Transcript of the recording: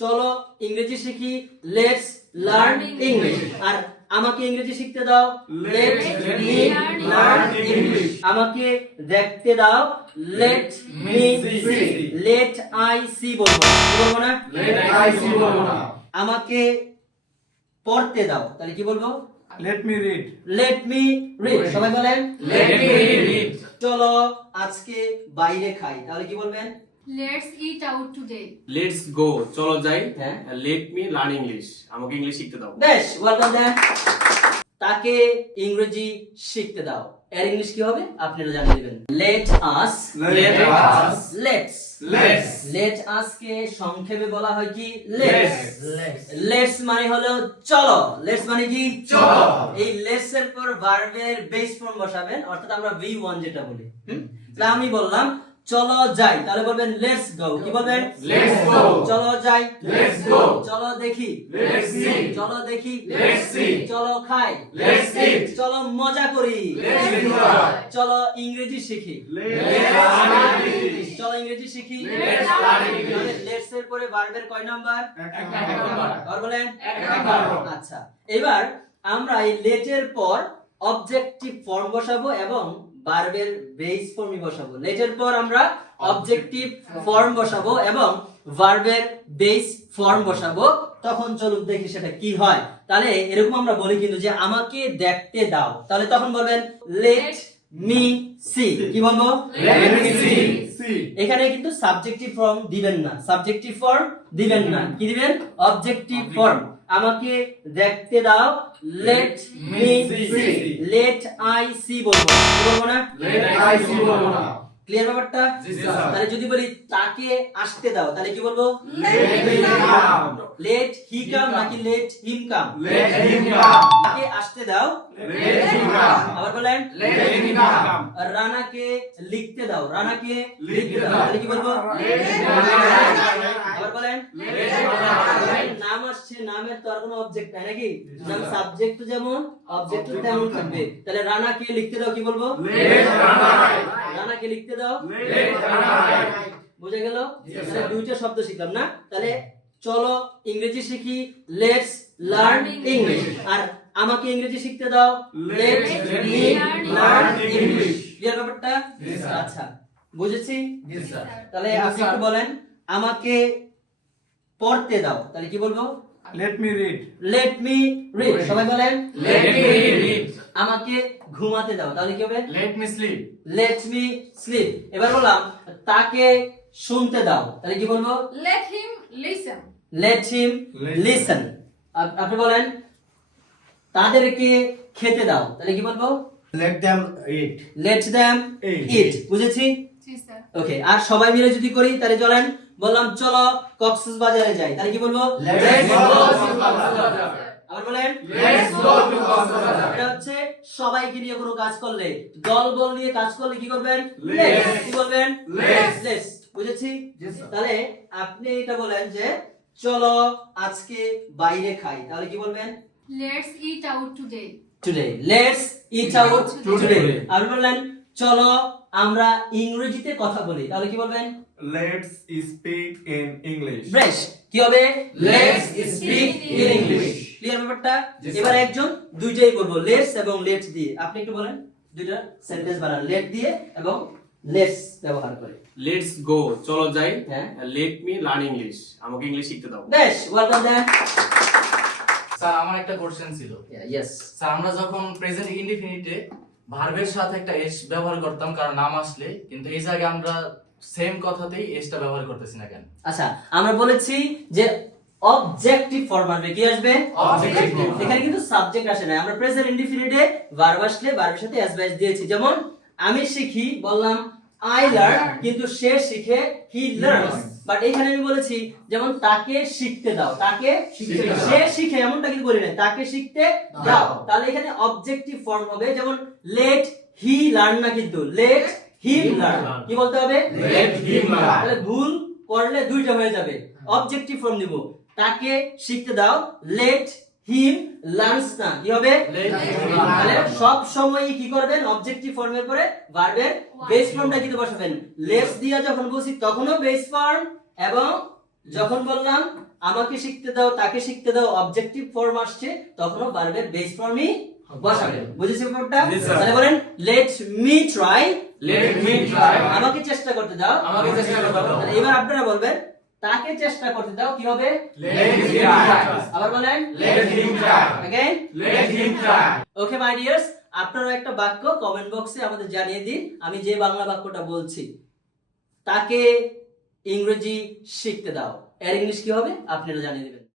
চলো ইংরেজি শিখি, লেটস লার্ন ইংলিশ। আর আমাকে ইংরেজি শিখতে দাও, লেট মি লার্ন ইংলিশ। আমাকে দেখতে দাও, let me see. Let I see বলবো, কি বলবো না? লেট আই সি বলবো না। আমাকে পড়তে দাও, তাহলে কি বলবো? Let me read. Let me read. সবাই বলেন লেট মি রিড। চলো আজকে বাইরে খাই, তাহলে কি বলবেন? Let's eat out today. Let's go, চলো যাই। হ্যাঁ। লেট মি লার্ন ইংলিশ, আমাকে ইংলিশ শিখতে দাও। বেশ, ওয়েলকাম দেন। তাকে ইংরেজি শিখতে দাও, এর ইংলিশ কি হবে আপনারা জানিয়ে দিবেন। Let us. Let us. Let's. Let's. Let us কে সংক্ষেপে বলা হয় কি? Let's. লেটস মানে হলো চলো। লেটস মানে কি? চলো। এই লেটস এর পর ভার্বের বেস ফর্ম বসাবেন, অর্থাৎ আমরা V1 যেটা বলি। তাহলে আমি বললাম চলো যাই, তাহলে বলবেন লেটস গো। কি বলবেন? Let's go. চলো যাই। Let's go. চলো দেখি। Let's see. চলো দেখি। Let's see. চলো খাই। Let's eat. চলো মজা করি। Let's enjoy. চলো ইংরেজি শিখি। Let's learn English. চলো ইংরেজি শিখি। Let's learn English. লেটস এর পরে ভার্বের কয় নাম্বার? এক নাম্বার। আর বলেন এক নাম্বার। আচ্ছা, এবার আমরা এই লেটের পর অবজেক্টিভ ফর্ম বসাবো এবং ভার্বের বেস ফর্মই বসাবো। লেটের পর আমরা অবজেক্টিভ ফর্ম বসাবো এবং ভার্বের বেস ফর্ম বসাবো। তখন চলুন দেখি সেটা কি হয়। তাহলে এরকম আমরা বলি কিন্তু যে আমাকে দেখতে দাও, তাহলে তখন বলবেন লেট মি সি। কি বলবো? Let me see. See. এখানে কিন্তু সাবজেক্টিভ ফর্ম দিবেন না, সাবজেক্টিভ ফর্ম দিবেন না, কি দিবেন? Objective form. আমাকে দেখতে দাও, let me see. Let I see বলবো, কি বলবো না? Let I see বলবো না। ক্লিয়ার ব্যাপারটা? জি স্যার। তাহলে যদি বলি তাকে আসতে দাও, তাহলে কি বলবো? Let me come. লেট হি কাম নাকি লেট হিম কাম? Let him come. তাকে আসতে দাও। Let him come. আবার বলেন Let him come. রানাকে লিখতে দাও। রানাকে লিখতে দাও। তাহলে কি বলবো? Let him come. আবার বলেন Let him come. নাম আসছে, নামের তো আর কোনো অবজেক্ট নাই নাকি? নাম সাবজেক্ট যেমন অবজেক্ট তেমন থাকবে। তাহলে রানাকে লিখতে দাও, কি বলবো? Let Rana write. রানাকে লিখতে দাও। Let Rana write. বুঝা গেল? Yes, তাহলে sir. দুইটা শব্দ শিখলাম না? তাহলে চলো ইংরেজি শিখি, লেটস লার্ন ইংলিশ। আর আমাকে ইংরেজি শিখতে দাও, let me learn English. Clear ব্যাপারটা? Yes, sir. আচ্ছা, বুঝেছি? Yes, sir. তাহলে Yes, আপনি sir. একটু বলেন আমাকে পড়তে দাও, তাহলে কি বলবো? Let me read. Let me read. সবাই বলেন Let me read. আমাকে ঘুমাতে দাও, তাহলে কি হবে? Let me sleep. Let me slip. এবার বললাম তাকে শুনতে দাও, তাহলে কি বলবো? Let him listen. Let him Listen. Listen. আপনি বলেন তাদেরকে খেতে দাও, তাহলে কি বলবো? Let them eat. Let them Eat. ইট। বুঝেছি? Yes, sir. ওকে, আর সবাই মিলে যদি করি তাহলে চলেন, বললাম চলো কক্সবাজারে যাই, তাহলে কি বলবো? Let's go to Kochisbazar. আবার বলেন Let's go to Kochisbazar. এটা হচ্ছে সবাইকে নিয়ে কোনো কাজ করলে, দল বল নিয়ে কাজ করলে কি করবেন? Let's. কি বলবেন? Let's. Let's. বুঝেছি? Yes, sir. তাহলে আপনি এটা বলেন যে চলো আজকে বাইরে খাই, তাহলে কি বলবেন? Let's eat out today. Today. Let's it out today. আপনি বললেন চলো আমরা ইংরেজিতে কথা বলি, তাহলে কি বলবেন? Let's speak in English. বেশ, কি হবে? Let's speak speak in in English. English. Clear ব্যাপারটা? Yes, sir. এবার একজন দুইটাই বলবো, লেটস এবং লেটস দিয়ে। আপনি একটু বলেন দুইটা সেন্টেন্স বানান, লেট দিয়ে এবং লেটস ব্যবহার করে। লেটস গো, চলো যাই। হ্যাঁ। লেট মি লার্ন ইংলিশ, আমাকে ইংলিশ শিখতে দাও। বেশ, ওয়েলকাম দেন। স্যার আমার একটা কোশ্চেন ছিল। ইয়েস। স্যার আমরা যখন প্রেজেন্ট ইনডিফিনিটে ভার্বের সাথে একটা এস ব্যবহার করতাম কারণ নাম আসলে, কিন্তু এই জায়গায় আমরা সেম কথাতেই এসটা ব্যবহার করতেছি না কেন? আচ্ছা, আমরা বলেছি যে অবজেক্টিভ ফর্ম আসবে, কি আসবে? Objective. এখানে কিন্তু সাবজেক্ট আসে না। আমরা প্রেজেন্ট ইনডিফিনিটে ভার্ব আসলে ভার্বের সাথে এস বাই এস দিয়েছি। যেমন আমি শিখি বললাম আই লার্ন, কিন্তু সে শিখে হি লার্নস। বাট এখানে আমি বলেছি যেমন তাকে শিখতে দাও, তাকে শিখতে দাও। সে শিখে, এমনটা কিন্তু বলি না, তাকে শিখতে দাও। তাহলে এখানে অবজেক্টিভ ফর্ম হবে, যেমন লেট হি লার্ন না, কিন্তু লেট হিম লার্ন। কি বলতে হবে? Let him learn. তাহলে ভুল করলে দুইটা হয়ে যাবে। অবজেক্টিভ ফর্ম দিব, তাকে শিখতে দাও, লেট হিম লার্নস না, কি হবে? Let him learn. তাহলে সব সময় কি করবেন? অবজেক্টিভ ফর্মের পরে ভার্বের বেস ফর্মটা কিন্তু বসাবেন। লেটস দিয়া যখন বসি তখনও বেস ফর্ম, এবং যখন বললাম আমাকে শিখতে দাও, তাকে শিখতে দাও অবজেক্টিভ ফর্ম আসছে, তখনও ভার্বের বেস ফর্মই বসাবে। বুঝেছেন ব্যাপারটা? Yes, sir. তাহলে বলেন let me try, Let me try. আমাকে চেষ্টা করতে দাও। আমাকে চেষ্টা করতে দাও। তাহলে এবার আপনারা বলবেন তাকে চেষ্টা করতে দাও, কি হবে? Let him try. আবার বলেন Let him try. again. Let him try. ওকে মাই ডিয়ার্স, আপনারা একটা বাক্য কমেন্ট বক্সে আমাদের জানিয়ে দিন। আমি যে বাংলা বাক্যটা বলছি, তাকে ইংরেজি শিখতে দাও, এর ইংলিশ কি হবে আপনারা জানিয়ে দিবেন।